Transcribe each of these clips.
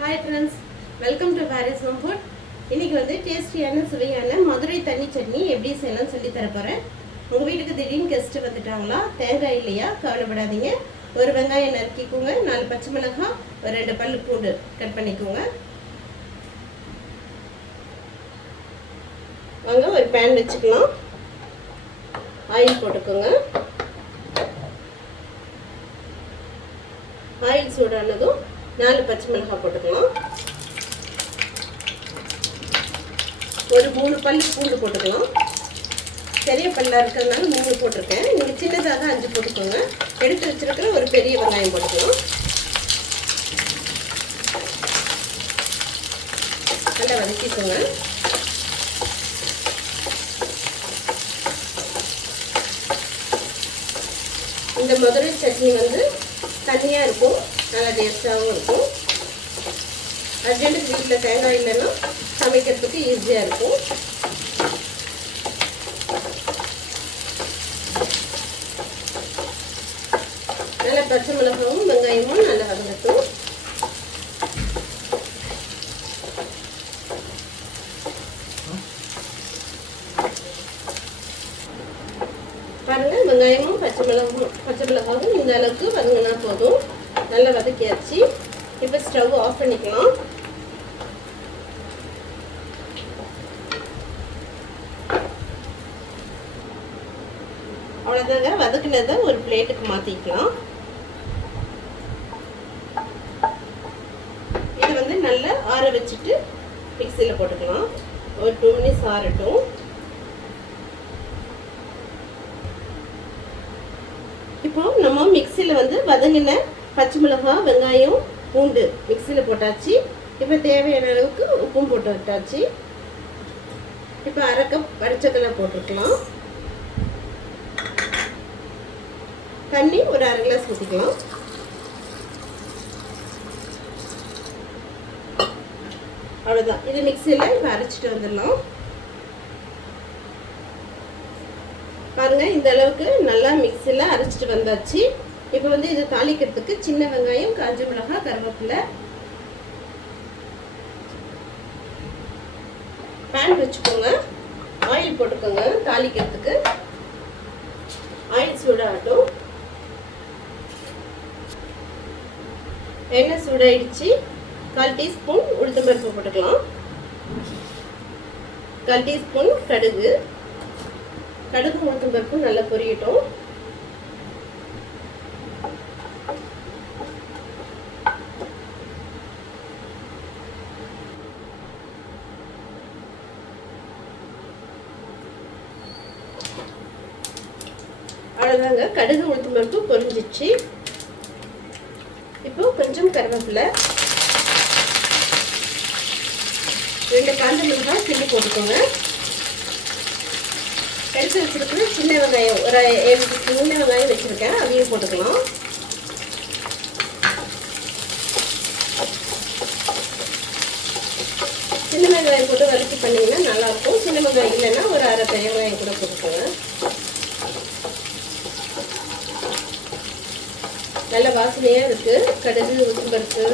Hi friends welcome to Paris home food இன்னைக்கு வந்து டேஸ்டியான சுவையான மதுரை தண்ணி சட்னி எப்படி செய்யலாம்னு சொல்லி தரப்போகிறேன் உங்கள் வீட்டுக்கு திடீர்னு கெஸ்ட்டு வந்துட்டாங்களா? தேங்காய் இல்லையா? கவலைப்படாதீங்க. ஒரு வெங்காயம் நறுக்கிக்கோங்க. நாலு பச்சை மிளகாய் ஒரு ரெண்டு பல்லு பூண்டு கட் பண்ணிக்கோங்க. வாங்க ஒரு பேன் வச்சுக்கலாம். ஆயில் போட்டுக்கோங்க. ஆயில் சூடானதும் நாலு பச்சை மிளகாய் போட்டுக்கலாம். ஒரு மூணு பல்லு பூண்டு போட்டுக்கலாம். பெரிய பல்லாக இருக்கிறதுனால மூணு போட்டிருக்கேன். நீங்கள் சின்னதாக அஞ்சு போட்டுக்கோங்க. எடுத்து வச்சிருக்கிற ஒரு பெரிய வெங்காயம் போட்டுக்கலாம். நல்லா வதக்கிக்கோங்க. இந்த மதுரை சட்னி வந்து தனியாக இருக்கும். நல்லா டேஸ்ட்டாகவும் இருக்கும். அர்ஜென்ட்டுக்கு வீட்டில் தேங்காய் இல்லைன்னா சமைக்கிறதுக்கு ஈஸியாக இருக்கும். நல்லா பச்சை மிளகாவும் வெங்காயமும் நல்லா வதங்கட்டும். பாருங்கள் வெங்காயமும் பச்சை மிளகும் பச்சை மிளகாவும் இந்த அளவுக்கு வதங்கினா போதும். நல்லா வதக்கியாச்சு இப்போ ஸ்டவ் ஆஃப் பண்ணிக்கலாம். அவ்வளோதாங்க வதக்குனதை ஒரு பிளேட்டுக்கு மாற்றிக்கலாம் இது வந்து நல்லா ஆற வச்சுட்டு மிக்சியில் போட்டுக்கலாம். ஒரு டூ மினிட்ஸ் ஆறட்டும். இப்போ நம்ம மிக்சியில் வந்து வதங்கின பச்சை மிளகாய் வெங்காயம் பூண்டு மிக்சியில் போட்டாச்சு. இப்போ தேவையான அளவுக்கு உப்பும் போட்டு விட்டாச்சு. இப்போ அரை கப் பரிச்சக்கலை போட்டுக்கலாம். தண்ணி ஒரு அரை கிளாஸ் ஊற்றிக்கலாம் அவ்வளோதான் இது மிக்சியில் இப்போ அரைச்சிட்டு வந்துடலாம். பாருங்கள் இந்த அளவுக்கு நல்லா மிக்சியில் அரைச்சிட்டு வந்தாச்சு. இப்போ வந்து இது தாளிக்கிறதுக்கு சின்ன வெங்காயம் காஞ்ச மிளகாய் கருவேப்பிலை. பேன் வச்சுக்கோங்க. ஆயில் போட்டுக்கோங்க தாளிக்கிறதுக்கு. ஆயில் சூடாகட்டும். எண்ணெய் சூடாயிடுச்சு. கால் டீஸ்பூன் உளுத்தம்பருப்பு போட்டுக்கலாம். கால் டீஸ்பூன் கடுகு. கடுகு உளுத்தம் பருப்பு நல்லா பொரியட்டும். அவ்வளோதாங்க கடுகு உளுத்து மட்டும் பொரிஞ்சிச்சு. இப்போ கொஞ்சம் கருவேப்பிலை. ரெண்டு காந்த மிளகாய் சில்லி போட்டுக்கோங்க. எடுத்து வச்சுருக்கிற சின்ன வெங்காயம் ஒரு ஏழு சின்ன வெங்காயம் வச்சுருக்கேன். அதையும் போட்டுக்கலாம். சின்ன வெங்காயம் போட்டு வறுத்து பண்ணிங்கன்னா நல்லாயிருக்கும் சின்ன வெங்காயம் இல்லைன்னா ஒரு அரை பெரிய வெங்காயம் கூட போட்டுக்கோங்க. நல்ல வாசனையாக இருக்குது கடுகு உசும்பருப்பு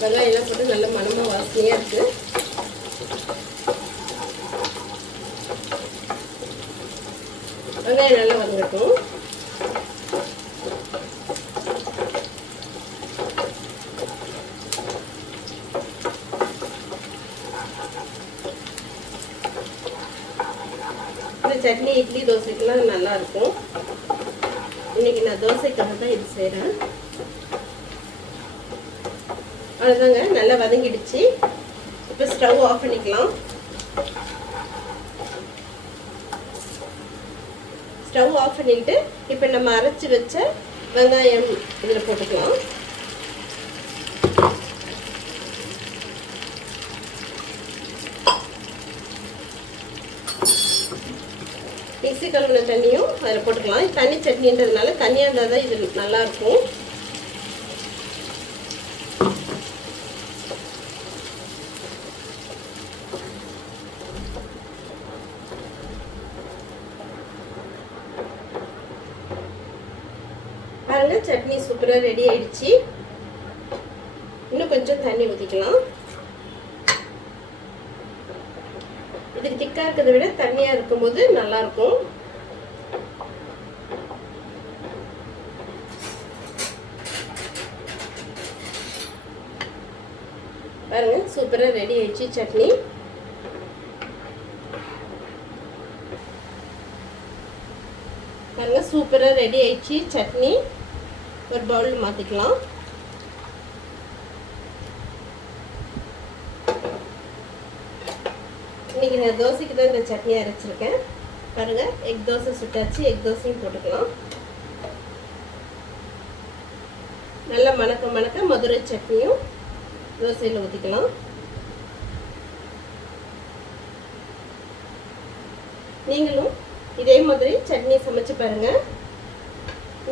வெங்காயம் எல்லாம் போட்டு நல்ல மனமாக வாசனையாக இருக்குது வெங்காயம் நல்லா வதங்கட்டும். இந்த சட்னி இட்லி தோசைக்கெல்லாம் நல்லா இருக்கும். இன்னைக்கு நான் தோசைக்காக தான் இது செய்கிறேன் அவ்வளோதாங்க நல்லா வதங்கிடுச்சு. இப்போ ஸ்டவ் ஆஃப் பண்ணிக்கலாம். ஸ்டவ் ஆஃப் பண்ணிட்டு இப்போ நம்ம அரைச்சி வச்ச வெங்காயம் இதில் போட்டுக்கலாம். மிக்சி கழுவின தண்ணியும் அதில் போட்டுக்கலாம். தண்ணி சட்னின்றதுனால தண்ணியாக இருந்தால் தான் இது நல்லாயிருக்கும் பாருங்க சட்னி சூப்பராக ரெடி ஆயிடுச்சு. இன்னும் கொஞ்சம் தண்ணி ஊற்றிக்கலாம் இது திக்காக இருக்கிறத விட தண்ணியாக இருக்கும்போது நல்லாயிருக்கும். பாருங்க சூப்பராக ரெடி ஆயிடுச்சு சட்னி. பாருங்க சூப்பராக ரெடி ஆயிடுச்சு சட்னி. ஒரு பவுலில் மாற்றிக்கலாம் இன்றைக்கி நான் தோசைக்கு தான் இந்த சட்னி அரைச்சிருக்கேன். பாருங்க எக் தோசை சுட்டாச்சு எக் தோசையும் போட்டுக்கலாம். நல்லா மணக்க மணக்க மதுரை சட்னியும் தோசையில் ஊற்றிக்கலாம் நீங்களும் இதே மாதிரி சட்னி சமைச்சு பாருங்க.